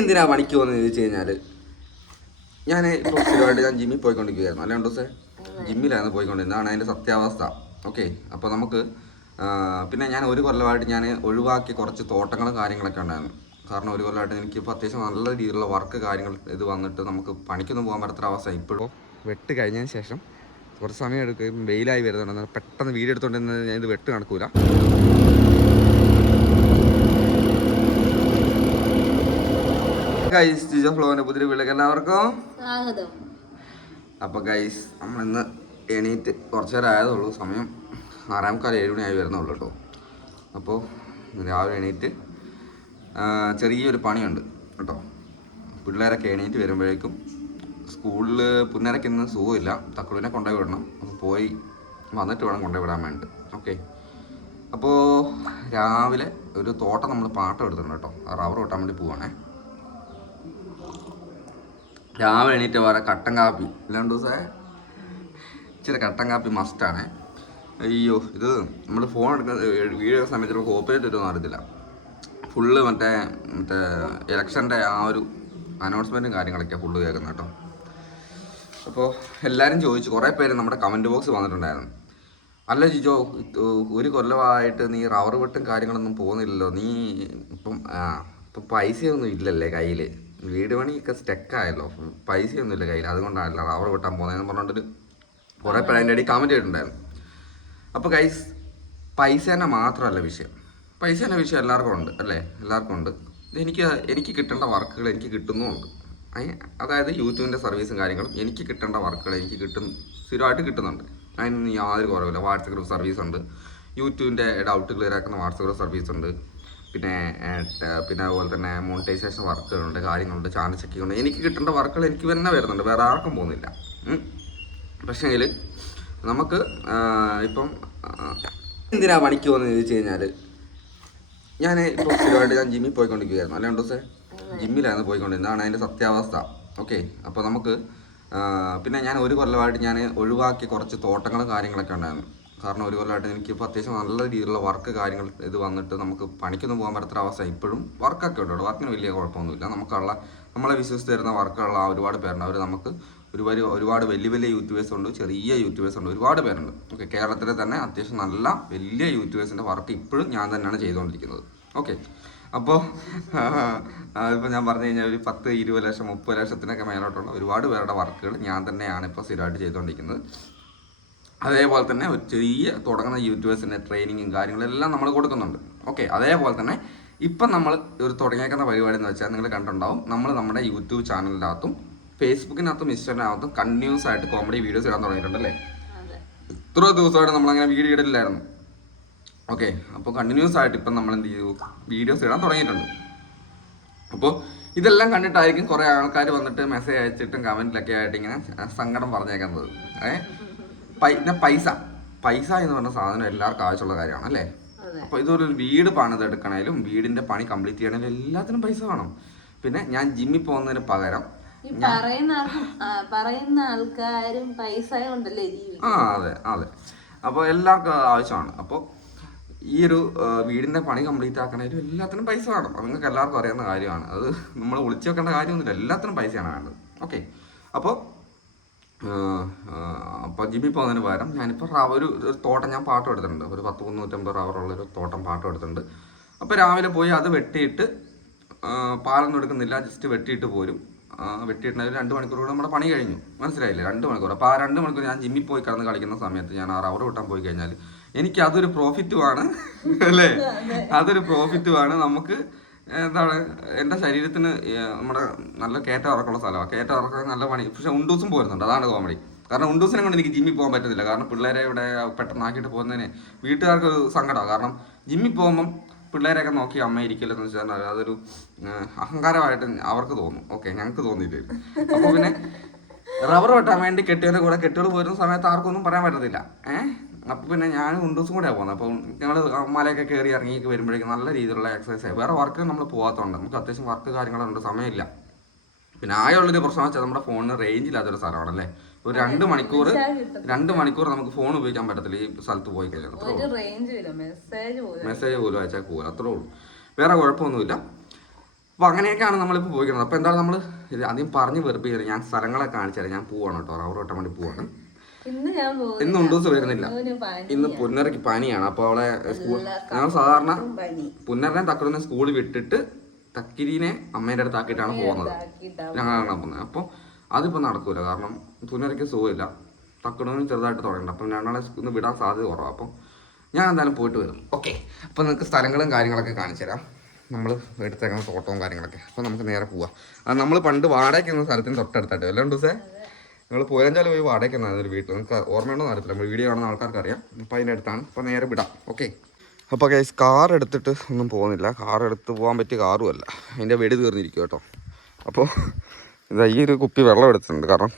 എന്തിനാ പണിക്ക് പോകുന്നത് ചോദിച്ചു കഴിഞ്ഞാൽ ഞാൻ ഇപ്പോൾ സ്ഥിരമായിട്ട് ഞാൻ ജിമ്മിൽ പോയിക്കൊണ്ടിരിക്കുകയായിരുന്നു. അല്ലേ ദിവസം ജിമ്മിലായിരുന്നു പോയിക്കൊണ്ടിരുന്നത്. അതാണ് അതിന്റെ സത്യാവസ്ഥ. ഓക്കെ അപ്പോൾ നമുക്ക് പിന്നെ ഞാൻ ഒരു കൊല്ലമായിട്ട് ഞാൻ ഒഴിവാക്കിയ കുറച്ച് തോട്ടങ്ങളും കാര്യങ്ങളൊക്കെ ഉണ്ടായിരുന്നു. കാരണം ഒരു കൊല്ലമായിട്ട് എനിക്കിപ്പോൾ അത്യാവശ്യം നല്ല രീതിയിലുള്ള വർക്ക് കാര്യങ്ങൾ ഇത് വന്നിട്ട് നമുക്ക് പണിക്കൊന്നും പോകാൻ പറ്റാത്ത അവസ്ഥ ഇപ്പോഴും. വെട്ട് കഴിഞ്ഞതിന് ശേഷം കുറച്ച് സമയം എടുക്കുകയും വെയിലായി വരുന്നുണ്ട്. പെട്ടെന്ന് വീട് എടുത്തുകൊണ്ടിരുന്നത് ഞാൻ ഇത് വെട്ട് നടക്കൂല. ഗൈസ് ജിജോ ഫ്ലോവിന്റെ പുതിയ വീട്ടിലേക്ക് എല്ലാവർക്കും. അപ്പോൾ ഗൈസ് നമ്മളിന്ന് എണീറ്റ് കുറച്ച് നേരം ആയതുള്ളൂ സമയം ആറാമക്കാൽ ഏഴ് മണിയായി വരുന്നുള്ളൂ കേട്ടോ. അപ്പോൾ രാവിലെ എണീറ്റ് ചെറിയൊരു പണിയുണ്ട് കേട്ടോ. പിള്ളേരൊക്കെ എണീറ്റ് വരുമ്പോഴേക്കും സ്കൂളിൽ പുന്നരക്ക് ഇന്ന് സുഖമില്ല. തക്കുളിനെ കൊണ്ടുപോയി വിടണം. അപ്പോൾ പോയി വന്നിട്ട് വേണം കൊണ്ടുപോയി വിടാൻ വേണ്ടി ഓക്കെ അപ്പോൾ രാവിലെ ഒരു തോട്ടം നമ്മൾ പാട്ടം എടുത്തിട്ടുണ്ട് കേട്ടോ. റബ്ബർ വെട്ടാൻ വേണ്ടി പോവാണേ. രാവിലെ എണീറ്റ് വേറെ കട്ടൻ കാപ്പി. രണ്ട് ദിവസമേ ഇച്ചിരി കട്ടൻ കാപ്പി മസ്റ്റാണ് അയ്യോ ഇത് നമ്മൾ ഫോൺ എടുക്കുന്ന വീഡിയോ സമയത്ത് ചിലപ്പോൾ കോപ്പറേറ്റ് വരുമെന്ന് അറിയത്തില്ല. ഫുള്ള് മറ്റേ മറ്റേ ഇലക്ഷന്റെ ആ ഒരു അനൗൺസ്മെന്റും കാര്യങ്ങളൊക്കെയാണ് ഫുള്ള് കേൾക്കുന്നത് കേട്ടോ. അപ്പോൾ എല്ലാവരും ചോദിച്ചു. കുറേ പേര് നമ്മുടെ കമന്റ് ബോക്സ് വന്നിട്ടുണ്ടായിരുന്നു. അല്ല ജിജോ ഒരു കൊല്ലമായിട്ട് നീ റബ്ബർ വെട്ടും കാര്യങ്ങളൊന്നും പോകുന്നില്ലല്ലോ. നീ ഇപ്പം ഇപ്പം പൈസയൊന്നും ഇല്ലല്ലേ കയ്യിൽ വീട് പണിയൊക്കെ സ്റ്റക്കായല്ലോ പൈസ ഇല്ല കയ്യിൽ അതുകൊണ്ടാണല്ലോ റബ്ബർ വെട്ടാൻ പോകുന്നതെന്ന് പറഞ്ഞിട്ട് കുറേ പേര് അതിന്റെ അടി കമന്റ് ചെയ്തിട്ടുണ്ടായിരുന്നു. അപ്പോൾ കൈസ് പൈസ തന്നെ മാത്രമല്ല വിഷയം. പൈസ തന്നെ വിഷയം എല്ലാവർക്കും ഉണ്ട് അല്ലേ? എല്ലാവർക്കും ഉണ്ട്. എനിക്ക് എനിക്ക് കിട്ടേണ്ട വർക്കുകൾ എനിക്ക് കിട്ടുന്നുമുണ്ട്. അതായത് യൂട്യൂബിന്റെ സർവീസും കാര്യങ്ങളും എനിക്ക് കിട്ടേണ്ട വർക്കുകൾ എനിക്ക് കിട്ടും സ്ഥിരമായിട്ട് കിട്ടുന്നുണ്ട്. അതിനൊന്നും യാതൊരു കുറവില്ല. വാട്സപ്പ് ഗ്രൂപ്പ് സർവീസ് ഉണ്ട്. യൂട്യൂബിന്റെ ഡൗട്ട് ക്ലിയർ ആക്കുന്ന വാട്സപ്പ് ഗ്രൂപ്പ് സർവീസ് ഉണ്ട്. പിന്നെ പിന്നെ അതുപോലെ തന്നെ മോണിറ്റൈസേഷൻ വർക്കുകളുണ്ട് കാര്യങ്ങളുണ്ട് ചാനൽ ചെക്കിങ്ങുണ്ട് എനിക്ക് കിട്ടേണ്ട വർക്കുകൾ എനിക്ക് തന്നെ വരുന്നുണ്ട് വേറെ ആർക്കും പോകുന്നില്ല. പക്ഷേ നമുക്ക് ഇപ്പം എന്തിനാ പണിക്ക് പോകുന്നത് ചോദിച്ചു കഴിഞ്ഞാൽ ഞാൻ ഇപ്പോൾ സ്ഥിരമായിട്ട് ഞാൻ ജിമ്മിൽ പോയിക്കൊണ്ടിരിക്കുകയായിരുന്നു. അല്ലേ ഉണ്ടോ ദിവസം ജിമ്മിലായിരുന്നു പോയിക്കൊണ്ടിരുന്നതാണ് അതിന്റെ സത്യാവസ്ഥ. ഓക്കെ. അപ്പോൾ നമുക്ക് പിന്നെ ഞാൻ ഒരു കൊല്ലമായിട്ട് ഞാൻ ഒഴിവാക്കി കുറച്ച് തോട്ടങ്ങളും കാര്യങ്ങളൊക്കെ ഉണ്ടായിരുന്നു. കാരണം ഒരു കൊല്ലമായിട്ട് എനിക്കിപ്പോൾ അത്യാവശ്യം നല്ല രീതിയിലുള്ള വർക്ക് കാര്യങ്ങൾ ഇത് വന്നിട്ട് നമുക്ക് പണിക്കൊന്നും പോകാൻ പറ്റാത്ത അവസ്ഥ. ഇപ്പോഴും വർക്കൊക്കെ ഉണ്ട് വർക്കിന് വലിയ കുഴപ്പമൊന്നുമില്ല. നമുക്കുള്ള നമ്മളെ വിശ്വസിച്ച് തരുന്ന വർക്കുള്ള ഒരുപാട് പേരുണ്ട്. അവർ നമുക്ക് ഒരുപാട് ഒരുപാട് വലിയ വലിയ യൂട്യൂബേഴ്സ് ഉണ്ട് ചെറിയ യൂട്യൂബേഴ്സ് ഉണ്ട് ഒരുപാട് പേരുണ്ട്. ഓക്കെ കേരളത്തിലെ തന്നെ അത്യാവശ്യം നല്ല വലിയ യൂട്യൂബേഴ്സിന്റെ വർക്ക് ഇപ്പോഴും ഞാൻ തന്നെയാണ് ചെയ്തുകൊണ്ടിരിക്കുന്നത്. ഓക്കെ അപ്പോൾ ഇപ്പോൾ ഞാൻ പറഞ്ഞു കഴിഞ്ഞാൽ ഒരു പത്ത് ഇരുപത് ലക്ഷം മുപ്പത് ലക്ഷത്തിനൊക്കെ മേലോട്ടുള്ള ഒരുപാട് പേരുടെ വർക്കുകൾ ഞാൻ തന്നെയാണ് ഇപ്പോൾ സ്ഥിരമായിട്ട് ചെയ്തുകൊണ്ടിരിക്കുന്നത്. അതേപോലെ തന്നെ ഒരു ചെറിയ തുടങ്ങുന്ന യൂട്യൂബേഴ്സിന്റെ ട്രെയിനിങ്ങും കാര്യങ്ങളെല്ലാം നമ്മൾ കൊടുക്കുന്നുണ്ട്. ഓക്കെ അതേപോലെ തന്നെ ഇപ്പം നമ്മൾ ഒരു തുടങ്ങിയേക്കുന്ന പരിപാടി എന്ന് വെച്ചാൽ നിങ്ങൾ കണ്ടുണ്ടാവും നമ്മൾ നമ്മുടെ യൂട്യൂബ് ചാനലിനകത്തും ഫേസ്ബുക്കിനകത്തും ഇൻസ്റ്റാഗ്രാമിനകത്തും കണ്ടിന്യൂസ് ആയിട്ട് കോമഡി വീഡിയോസ് ഇടാൻ തുടങ്ങിയിട്ടുണ്ടല്ലേ? ഇത്ര ദിവസമായിട്ട് നമ്മളങ്ങനെ വീഡിയോ ഇടില്ലായിരുന്നു ഓക്കെ അപ്പോൾ കണ്ടിന്യൂസ് ആയിട്ട് ഇപ്പം നമ്മൾ എന്ത് ചെയ്തു? വീഡിയോസ് ഇടാൻ തുടങ്ങിയിട്ടുണ്ട്. അപ്പോൾ ഇതെല്ലാം കണ്ടിട്ടായിരിക്കും കുറേ ആൾക്കാർ വന്നിട്ട് മെസ്സേജ് അയച്ചിട്ടും കമന്റിലൊക്കെ ആയിട്ട് ഇങ്ങനെ സങ്കടം പറഞ്ഞേക്കുന്നത്. ഏ? പൈസ. പൈസ എന്ന് പറഞ്ഞ സാധനം എല്ലാവർക്കും ആവശ്യമുള്ള കാര്യമാണ് അല്ലേ? അപ്പൊ ഇതൊരു വീട് പണിതെടുക്കണേലും വീടിന്റെ പണി കംപ്ലീറ്റ് ചെയ്യണേലും എല്ലാത്തിനും പൈസ വേണം. പിന്നെ ഞാൻ ജിമ്മിൽ പോകുന്നതിന് പകരം പറയുന്ന ആൾക്കാരും പൈസ കൊണ്ടല്ലേ ജീവിക്കും ആ അതെ അതെ. അപ്പോൾ എല്ലാവർക്കും ആവശ്യമാണ്. അപ്പോൾ ഈ ഒരു വീടിന്റെ പണി കംപ്ലീറ്റ് ആക്കണേലും എല്ലാത്തിനും പൈസ വേണം. അത് നിങ്ങൾക്ക് എല്ലാവർക്കും അറിയാവുന്ന കാര്യമാണ്. അത് നമ്മൾ വിളിച്ചു വെക്കേണ്ട കാര്യമൊന്നുമില്ല. എല്ലാത്തിനും പൈസയാണ് വേണ്ടത്. ഓക്കെ അപ്പോൾ അപ്പോൾ ജിമ്മിൽ പോകുന്നതിന് പകരം ഞാനിപ്പോൾ റവ ഒരു തോട്ടം ഞാൻ പാട്ടം എടുത്തിട്ടുണ്ട് ഒരു പത്ത് മുന്നൂറ്റമ്പത് റവറുള്ള ഒരു തോട്ടം പാട്ടം എടുത്തിട്ടുണ്ട് അപ്പോൾ രാവിലെ പോയി അത് വെട്ടിയിട്ട് പാലൊന്നും എടുക്കുന്നില്ല ജസ്റ്റ് വെട്ടിയിട്ട് പോരും. വെട്ടിയിട്ടുണ്ടെങ്കിൽ രണ്ട് മണിക്കൂർ കൂടെ നമ്മുടെ പണി കഴിഞ്ഞു. മനസ്സിലായില്ലേ? രണ്ട് മണിക്കൂർ. അപ്പോൾ ആ രണ്ട് മണിക്കൂർ ഞാൻ ജിമ്മിൽ പോയി കിടന്ന് കളിക്കുന്ന സമയത്ത് ഞാൻ ആ റവർ വിട്ടാൻ പോയി കഴിഞ്ഞാൽ എനിക്ക് അതൊരു പ്രോഫിറ്റുമാണ് അല്ലേ? അതൊരു പ്രോഫിറ്റുമാണ് നമുക്ക് എന്താണ് എന്റെ ശരീരത്തിന് നമ്മുടെ നല്ല കയറ്റ ഇറക്കമുള്ള സ്ഥലമാണ്. കയറ്റ ഇറക്കാൻ നല്ല പണി. പക്ഷെ ഉണ്ടൂസും പോരുന്നുണ്ട്. അതാണ് കോമഡി കാരണം ഉണ്ടൂസിനെ കൊണ്ട് എനിക്ക് ജിമ്മിൽ പോകാൻ പറ്റത്തില്ല. കാരണം പിള്ളേരെ ഇവിടെ പെട്ടെന്ന് ആക്കിയിട്ട് പോകുന്നതിന് വീട്ടുകാർക്ക് ഒരു സങ്കടമാണ്. കാരണം ജിമ്മിൽ പോകുമ്പം പിള്ളേരെയൊക്കെ നോക്കി അമ്മ ഇരിക്കില്ലെന്ന് വെച്ചാൽ അതൊരു അഹങ്കാരമായിട്ട് അവർക്ക് തോന്നും. ഓക്കെ ഞങ്ങൾക്ക് തോന്നിയില്ല? അപ്പോൾ പിന്നെ റബ്ബർ വെട്ടാൻ വേണ്ടി കെട്ടിയവരുടെ കൂടെ കെട്ടികൾ പോരുന്ന സമയത്ത് ആർക്കൊന്നും പറയാൻ പറ്റത്തില്ല. ഏഹ് അപ്പോൾ പിന്നെ ഞാൻ ഉണ്ടൂസും കൂടെയാണ് പോകുന്നത്. അപ്പൊ ഞങ്ങൾ മലയൊക്കെ കയറി ഇറങ്ങി വരുമ്പോഴേക്കും നല്ല രീതിയിലുള്ള എക്സസൈസ് ആയി. വേറെ വർക്ക് നമ്മൾ പോകാത്തതുകൊണ്ട് നമുക്ക് അത്യാവശ്യം വർക്ക് കാര്യങ്ങളുണ്ട് സമയമില്ല. പിന്നെ ആയുള്ളൊരു പ്രശ്നം വെച്ചാൽ നമ്മുടെ ഫോണിന് റേഞ്ച് ഇല്ലാത്തൊരു സ്ഥലമാണ് സ്ഥലമാണല്ലേ ഒരു രണ്ട് മണിക്കൂർ രണ്ട് മണിക്കൂർ നമുക്ക് ഫോൺ ഉപയോഗിക്കാൻ പറ്റത്തില്ല. ഈ സ്ഥലത്ത് പോയി കഴിഞ്ഞാൽ അത്രേ ഉള്ളൂ. മെസ്സേജ് പോലും അയച്ചാൽ പോലും അത്രേ ഉള്ളൂ. വേറെ കുഴപ്പമൊന്നുമില്ല. അപ്പോൾ അങ്ങനെയൊക്കെയാണ് നമ്മളിപ്പോൾ പോയിക്കുന്നത് അപ്പൊ എന്താണ് നമ്മൾ ആദ്യം പറഞ്ഞ് വെറുപ്പിക്കുന്നത് ഞാൻ സ്ഥലങ്ങളെ കാണിച്ചാൽ ഞാൻ പോവാണ് കേട്ടോ. റബ്ബർ വെട്ടാൻ വേണ്ടി പോവാണ്. ഇന്ന് ഞാൻ ഇന്ന് ഉണ്ടൂസ് വരുന്നില്ല ഇന്ന് പുന്നരയ്ക്ക് പനിയാണ്. അപ്പോൾ അവളെ സ്കൂൾ ഞങ്ങൾ സാധാരണ പനി പുന്നരനെ തക്കടുന്ന സ്കൂളിൽ വിട്ടിട്ട് തക്കിരീനെ അമ്മേന്റെ അടുത്ത് ആക്കിയിട്ടാണ് പോകുന്നത്. ഞങ്ങളാണ് പോകുന്നത്. അപ്പോൾ അതിപ്പോൾ നടക്കൂല. കാരണം പുന്നരയ്ക്ക് സുഖമില്ല. തക്കടൂനും ചെറുതായിട്ട് തുടങ്ങണ്ട. അപ്പം ഞങ്ങളെ ഒന്ന് വിടാൻ സാധ്യത കുറവാണ് അപ്പം ഞാൻ എന്തായാലും പോയിട്ട് വരും. ഓക്കെ. അപ്പോൾ നിങ്ങൾക്ക് സ്ഥലങ്ങളും കാര്യങ്ങളൊക്കെ കാണിച്ചു തരാം. നമ്മൾ എടുത്തേക്കുന്ന ഫോട്ടോയും കാര്യങ്ങളൊക്കെ. അപ്പോൾ നമുക്ക് നേരെ പോവാം. നമ്മൾ പണ്ട് വാടകയ്ക്ക് നിന്ന സ്ഥലത്തിന് തൊട്ടടുത്തായിട്ട് അല്ലേ ദിവസേ നിങ്ങൾ പോയാലും പോയി വാടകയ്ക്കുന്നതാണ് ഒരു വീട്ടിൽ നിങ്ങൾക്ക് ഓർമ്മയുണ്ടോ അറിയത്തില്ല. നമ്മൾ വീഡിയോ കാണുന്ന ആൾക്കാർക്കറിയാം. അറിയാം അപ്പോൾ അതിന്റെ അടുത്താണ്. അപ്പോൾ നേരെ വിടാം. ഓക്കെ. അപ്പോൾ കേസ് കാർ എടുത്തിട്ട് ഒന്നും പോകുന്നില്ല. കാർ എടുത്ത് പോകാൻ പറ്റിയ കാറും അല്ല. അതിന്റെ വെടി തീർന്നിരിക്കും കേട്ടോ. അപ്പോൾ ഇതാ ഈ ഒരു കുപ്പി വെള്ളം എടുത്തിട്ടുണ്ട്. കാരണം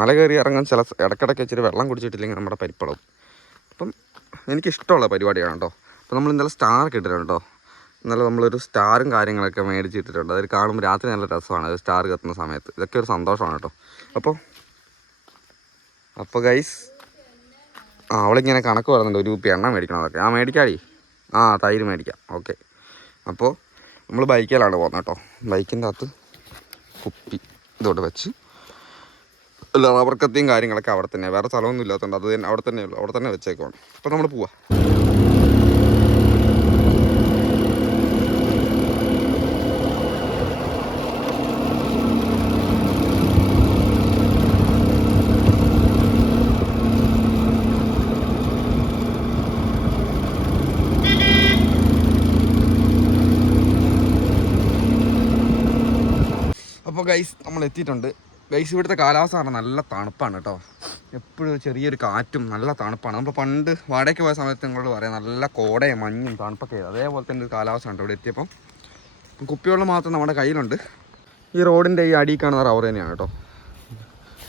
മല കയറി ഇറങ്ങാൻ ചില ഇടയ്ക്കിടയ്ക്ക് ഇച്ചിരി വെള്ളം കുടിച്ചിട്ടില്ലെങ്കിൽ നമ്മുടെ പരിപ്പളവും. അപ്പം എനിക്കിഷ്ടമുള്ള പരിപാടിയാണ് കേട്ടോ. അപ്പോൾ നമ്മൾ ഇന്നലെ സ്റ്റാർ കിട്ടിട്ടുണ്ട് കേട്ടോ. ഇന്നലെ നമ്മളൊരു സ്റ്റാറും കാര്യങ്ങളൊക്കെ മേടിച്ചിട്ടിട്ടുണ്ട്. അതിൽ കാണുമ്പോൾ രാത്രി നല്ല രസമാണ്. സ്റ്റാർ കത്തുന്ന സമയത്ത്. ഇതൊക്കെ ഒരു സന്തോഷമാണ് കേട്ടോ. അപ്പോൾ അപ്പോൾ ഗൈസ് ആ അവളിങ്ങനെ കണക്ക് പറയുന്നുണ്ട് ഒരു കുപ്പി എണ്ണ മേടിക്കണം അതൊക്കെ ആ മേടിക്കാടി. ആ തൈര് മേടിക്കാം. ഓക്കെ അപ്പോൾ നമ്മൾ ബൈക്കിലാണ് പോകുന്നത് കേട്ടോ. ബൈക്കിന്റെ അകത്ത് കുപ്പി ഇതോട്ട് വെച്ച് റബ്ബർ കത്തിയും കാര്യങ്ങളൊക്കെ അവിടെ തന്നെ. വേറെ സ്ഥലമൊന്നും ഇല്ലാത്തതുകൊണ്ട് അത് അവിടെ തന്നെ ഉള്ളൂ. അവിടെ തന്നെ വെച്ചേക്കുവാണ്. അപ്പോൾ നമ്മൾ പോവാം അപ്പോൾ ഗൈസ് നമ്മൾ എത്തിയിട്ടുണ്ട്. ഗൈസ് ഇവിടുത്തെ കാലാവസ്ഥ പറഞ്ഞാൽ നല്ല തണുപ്പാണ് കേട്ടോ. എപ്പോഴും ചെറിയൊരു കാറ്റും നല്ല തണുപ്പാണ്. നമ്മൾ പണ്ട് വാടകയ്ക്ക് പോയ സമയത്ത് നിങ്ങളോട് പറയാം നല്ല കോടയും മഞ്ഞും തണുപ്പൊക്കെ. അതേപോലെ തന്നെ ഒരു കാലാവസ്ഥ ഉണ്ട് ഇവിടെ എത്തിയപ്പം. കുപ്പിവെള്ളം മാത്രം നമ്മുടെ കയ്യിലുണ്ട്. ഈ റോഡിന്റെ ഈ അടിയിൽ കാണുന്ന റവർ തന്നെയാണ് കേട്ടോ.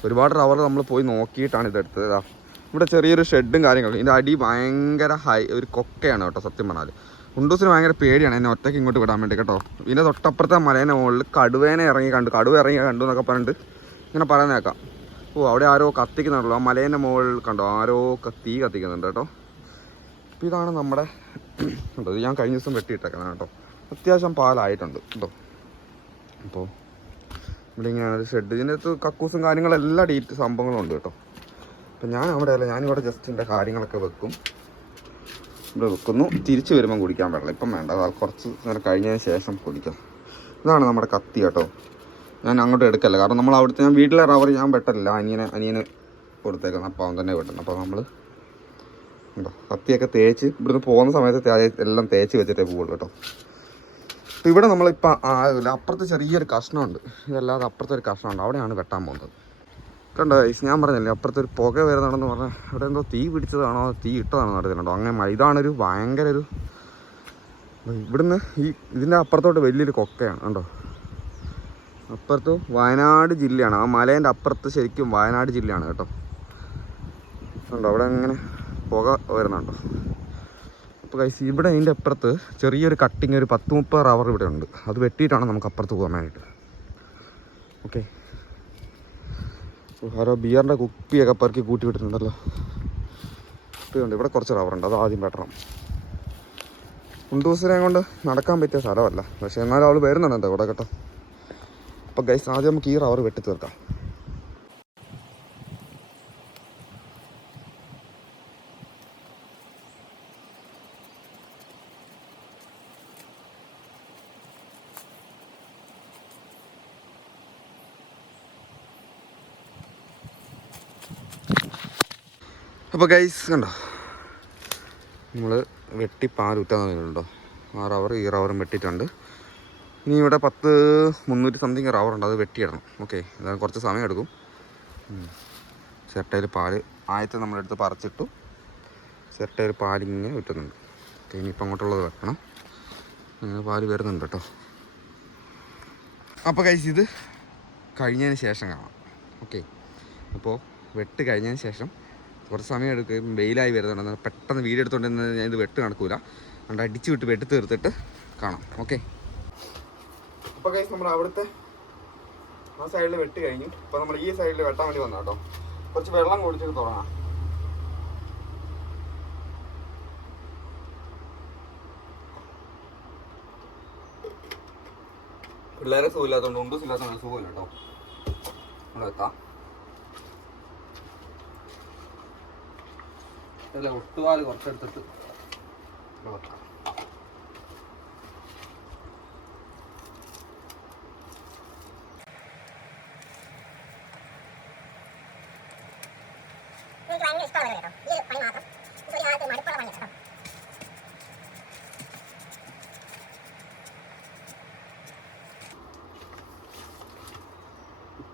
ഒരുപാട് റവർ നമ്മൾ പോയി നോക്കിയിട്ടാണ് ഇതെടുത്തത് ഇതാ. ഇവിടെ ചെറിയൊരു ഷെഡും കാര്യങ്ങളും ഇതിന്റെ അടി ഭയങ്കര ഹൈ ഒരു കൊക്കയാണ് കേട്ടോ സത്യം പറഞ്ഞാൽ ഉണ്ടൂസിന് ഭയങ്കര പേടിയാണ് എന്നെ ഒറ്റയ്ക്ക് ഇങ്ങോട്ട് വിടാൻ വേണ്ടി കേട്ടോ. ഇതിന്റെ തൊട്ടപ്പുറത്തെ മലേന്റെ മുകളിൽ കടുവേനെ ഇറങ്ങി കണ്ടു. കടുവ ഇറങ്ങി കണ്ടു എന്നൊക്കെ പറഞ്ഞിട്ട് ഇങ്ങനെ പറയുന്ന കേൾക്കാം. ഓ അവിടെ ആരോ കത്തിക്കുന്നുണ്ടല്ലോ. ആ മലേന്റെ മുകളിൽ കണ്ടോ? ആരോ കത്തി കത്തിക്കുന്നുണ്ട് കേട്ടോ. അപ്പോൾ ഇതാണ് നമ്മുടെ ഇത് ഞാൻ കഴിഞ്ഞ ദിവസം വെട്ടിയിട്ടേക്കുന്നത് കേട്ടോ. അത്യാവശ്യം പാലായിട്ടുണ്ട് കേട്ടോ. അപ്പോൾ ഇവിടെ ഇങ്ങനെയാണ് ഒരു ഷെഡ് ഇതിന്റെ അകത്ത് കക്കൂസും കാര്യങ്ങളെല്ലാം ഡീറ്റ് സംഭവങ്ങളും ഉണ്ട് കേട്ടോ. അപ്പം ഞാൻ അവിടെയല്ല ഞാനിവിടെ ജസ്റ്റ് എന്റെ കാര്യങ്ങളൊക്കെ വെക്കും. ഇവിടെ വെക്കുന്നു. തിരിച്ചു വരുമ്പം കുടിക്കാൻ വെള്ളം ഇപ്പം വേണ്ട. അത് കുറച്ച് നേരം കഴിഞ്ഞതിന് ശേഷം കുടിക്കാം. ഇതാണ് നമ്മുടെ കത്തി കേട്ടോ. ഞാൻ അങ്ങോട്ട് എടുക്കല്ല. കാരണം നമ്മൾ അവിടുത്തെ ഞാൻ വീട്ടിലെ റവർ ഞാൻ വെട്ടല്ല അനിയനെ അനിയന് കൊടുത്തേക്കുന്നത് അപ്പോൾ അവൻ തന്നെ വെട്ടണം അപ്പോൾ നമ്മൾ ഉണ്ടോ? കത്തിയൊക്കെ തേച്ച് ഇവിടുന്ന് പോകുന്ന സമയത്ത് എല്ലാം തേച്ച് വെച്ചിട്ടേ പോകുള്ളൂ കേട്ടോ. ഇവിടെ നമ്മളിപ്പോൾ ആകില്ല അപ്പുറത്ത് ചെറിയൊരു കഷ്ണമുണ്ട്. ഇതല്ലാതെ അപ്പുറത്തെ ഒരു കഷ്ണമുണ്ട്. അവിടെയാണ് വെട്ടാൻ പോകുന്നത്. കണ്ടോ ഗൈസ് ഞാൻ പറഞ്ഞല്ലേ അപ്പുറത്തൊരു പുക വരുന്നുണ്ടെന്ന് പറഞ്ഞാൽ ഇവിടെ എന്തോ തീ പിടിച്ചതാണോ തീ ഇട്ടതാണോ നടക്കുന്നുണ്ടോ അങ്ങനെ ഇതാണൊരു ഭയങ്കര ഒരു ഇവിടുന്ന് ഈ ഇതിന്റെ അപ്പുറത്തോട്ട് വലിയൊരു കൊക്കയാണ് കണ്ടോ. അപ്പുറത്ത് വയനാട് ജില്ലയാണ്. ആ മലേന്റെ അപ്പുറത്ത് ശരിക്കും വയനാട് ജില്ലയാണ് കേട്ടോ. കണ്ടോ അവിടെ അങ്ങനെ പുക വരുന്നുണ്ടോ. അപ്പോൾ കൈസ് ഇവിടെ അതിന്റെ അപ്പുറത്ത് ചെറിയൊരു കട്ടിങ് ഒരു പത്ത് മുപ്പത് റവർ ഇവിടെ ഉണ്ട്. അത് വെട്ടിയിട്ടാണ് നമുക്ക് അപ്പുറത്ത് പോകാൻ വേണ്ടിയിട്ട്. ഓക്കെ ഓരോ ബിയറിന്റെ കുപ്പിയൊക്കെ പെറുക്കി കൂട്ടി വിട്ടിട്ടുണ്ടല്ലോ. കുപ്പിയുണ്ട് ഇവിടെ കുറച്ച് റബ്ബറുണ്ട് അത് ആദ്യം വെട്ടണം. കുണ്ടൂസിനെ കൊണ്ട് നടക്കാൻ പറ്റിയ സ്ഥലമല്ല. പക്ഷേ എന്നാലും അവൾ വരുന്നുണ്ട് ഇവിടെ കേട്ടോ. അപ്പോൾ ഗൈസ് ആദ്യം നമുക്ക് ഈ റബ്ബർ വെട്ടി തീർക്കാം അപ്പോൾ ഗൈസ് കണ്ടോ? നമ്മൾ വെട്ടി പാലൂറ്റാൻ പറഞ്ഞിട്ടുണ്ടോ ആ റവർ ഈ റവറും വെട്ടിയിട്ടുണ്ട്. ഇനി ഇവിടെ പത്ത് മുന്നൂറ്റി സംതിങ് റവർ ഉണ്ട് അത് വെട്ടിയിടണം. ഓക്കെ അതായത് കുറച്ച് സമയം എടുക്കും. ചിരട്ടയിൽ പാൽ ആദ്യത്തെ നമ്മളെടുത്ത് പറിച്ചിട്ടു. ചിരട്ടയിൽ പാലിങ്ങനെ വിട്ടുന്നുണ്ട് ഓക്കെ ഇനിയിപ്പോൾ അങ്ങോട്ടുള്ളത് വെക്കണം. അങ്ങനെ പാൽ വരുന്നുണ്ട് കേട്ടോ. അപ്പോൾ കഴിച്ച് ഇത് കഴിഞ്ഞതിന് ശേഷം കാണാം. ഓക്കെ അപ്പോൾ വെട്ട് കഴിഞ്ഞതിന് ശേഷം കുറച്ച് സമയം എടുക്കും. വെയിലായി വരുന്നുണ്ട്. എന്നാൽ പെട്ടെന്ന് വീഡിയോ എടുത്തുകൊണ്ട് ഞാൻ ഇത് വെട്ട് നടക്കൂല. അതുകൊണ്ട് അടിച്ച് വിട്ട് വെട്ട് തീർത്തിട്ട് കാണാം. ഓക്കെ അപ്പോൾ കൈസ് നമ്മൾ അവിടുത്തെ ആ സൈഡിൽ വെട്ട് കഴിഞ്ഞു. ഇപ്പോൾ നമ്മൾ ഈ സൈഡിൽ വെട്ടാൻ വേണ്ടി വന്നു കേട്ടോ കുറച്ച് വെള്ളം കുടിച്ചിട്ട് തുടങ്ങാം. പിള്ളേരെ സുഖമില്ലാത്തതുകൊണ്ട് ഉണ്ടൂസ് സുഖമില്ലാത്തതുകൊണ്ട് സുഖമില്ല കേട്ടോ. ഇവിടെ വെക്കാം അല്ല ഒട്ടുപാൽ കുറച്ചെടുത്തിട്ട് ഇവിടെ വെക്കാം എനിക്ക് ഭയങ്കര ഇഷ്ടമുള്ള കേട്ടോ ഈ ഒരു പണി മാത്രം ഇത് ഒരു കാലത്ത് മടുപ്പുള്ള പണി ഒട്ടുപാൽ കുറച്ചെടുത്തിട്ട്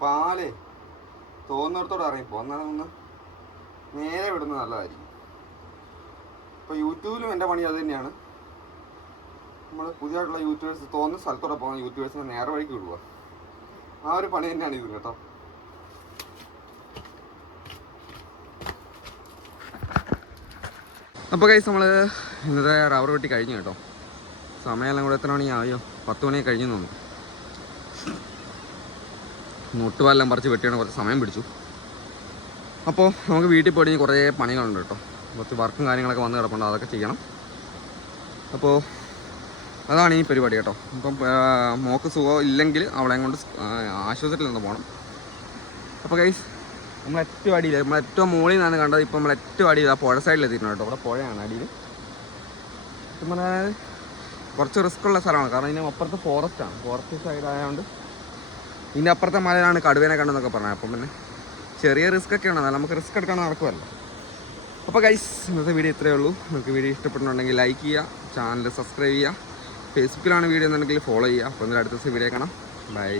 പാലേ തോന്നിടത്തോടെ ഇറങ്ങിപ്പോ. എന്നാലും ഒന്ന് നേരെ വിടുന്നത് നല്ലതായിരിക്കും. ഇപ്പൊ യൂട്യൂബിലും എന്റെ പണി അത് തന്നെയാണ്. നമ്മൾ പുതിയതായിട്ടുള്ള യൂട്യൂബേഴ്സ് തോന്നുന്ന സ്ഥലത്തോടെ പോകുന്ന യൂട്യൂബേഴ്സിനെ നേരെ വഴിക്ക് വിടുക. ആ ഒരു പണി തന്നെയാണ് ഇത് കേട്ടോ. അപ്പോൾ കൈസ് നമ്മൾ ഇന്നത്തെ റബ്ബർ വെട്ടി കഴിഞ്ഞു കേട്ടോ. സമയമെല്ലാം കൂടെ എത്ര മണിയായോ? പത്ത് മണി കഴിഞ്ഞു തോന്നുന്നു. നൊട്ടുപാലെല്ലാം പറിച്ച് വെട്ടിയാണ് കുറച്ച് സമയം പിടിച്ചു. അപ്പോൾ നമുക്ക് വീട്ടിൽ പോയി കുറേ പണികളുണ്ട് കേട്ടോ. കുറച്ച് വർക്കും കാര്യങ്ങളൊക്കെ വന്ന് കിടപ്പുണ്ട്. അതൊക്കെ ചെയ്യണം. അപ്പോൾ അതാണ് ഈ പരിപാടി കേട്ടോ. ഇപ്പം മോക്ക് സുഖം ഇല്ലെങ്കിൽ അവളെയും കൊണ്ട് ആശുപത്രിയിൽ നിന്ന് പോകണം അപ്പോൾ കൈസ് നമ്മൾ ഏറ്റവും അടിയിൽ നമ്മൾ ഏറ്റവും മുകളിൽ നിന്നാണ് കണ്ടത്. ഇപ്പം നമ്മൾ ഏറ്റവും അടിയിൽ ആ പുഴ സൈഡിൽ എത്തിയിട്ടുണ്ട് കേട്ടോ. അവിടെ പുഴയാണ് അടിയിൽ സത്യം കുറച്ച് റിസ്ക് ഉള്ള സ്ഥലമാണ്. കാരണം ഇതിന് അപ്പുറത്ത് ഫോറസ്റ്റ് ആണ്. ഫോറസ്റ്റ് സൈഡ് ആയതുകൊണ്ട് ഇതിന്റെ അപ്പുറത്തെ മലയിലാണ് കടുവേനെ കണ്ടെന്നൊക്കെ പറഞ്ഞത്. അപ്പം പിന്നെ ചെറിയ റിസ്ക് ഒക്കെ ആണ് നമുക്ക് റിസ്ക് എടുക്കാൻ നടക്കുമല്ലോ അപ്പോൾ ഗൈസ് ഇന്നത്തെ വീഡിയോ ഇത്രയേ ഉള്ളൂ. നിങ്ങൾക്ക് വീഡിയോ ഇഷ്ടപ്പെട്ടുണ്ടെങ്കിൽ ലൈക്ക് ചെയ്യുക ചാനൽ സബ്സ്ക്രൈബ് ചെയ്യുക. ഫേസ്ബുക്കിലാണ് വീഡിയോ എന്നുണ്ടെങ്കിൽ ഫോളോ ചെയ്യുക. അപ്പോൾ അടുത്ത ദിവസം വീഡിയോ കാണാം. ബൈ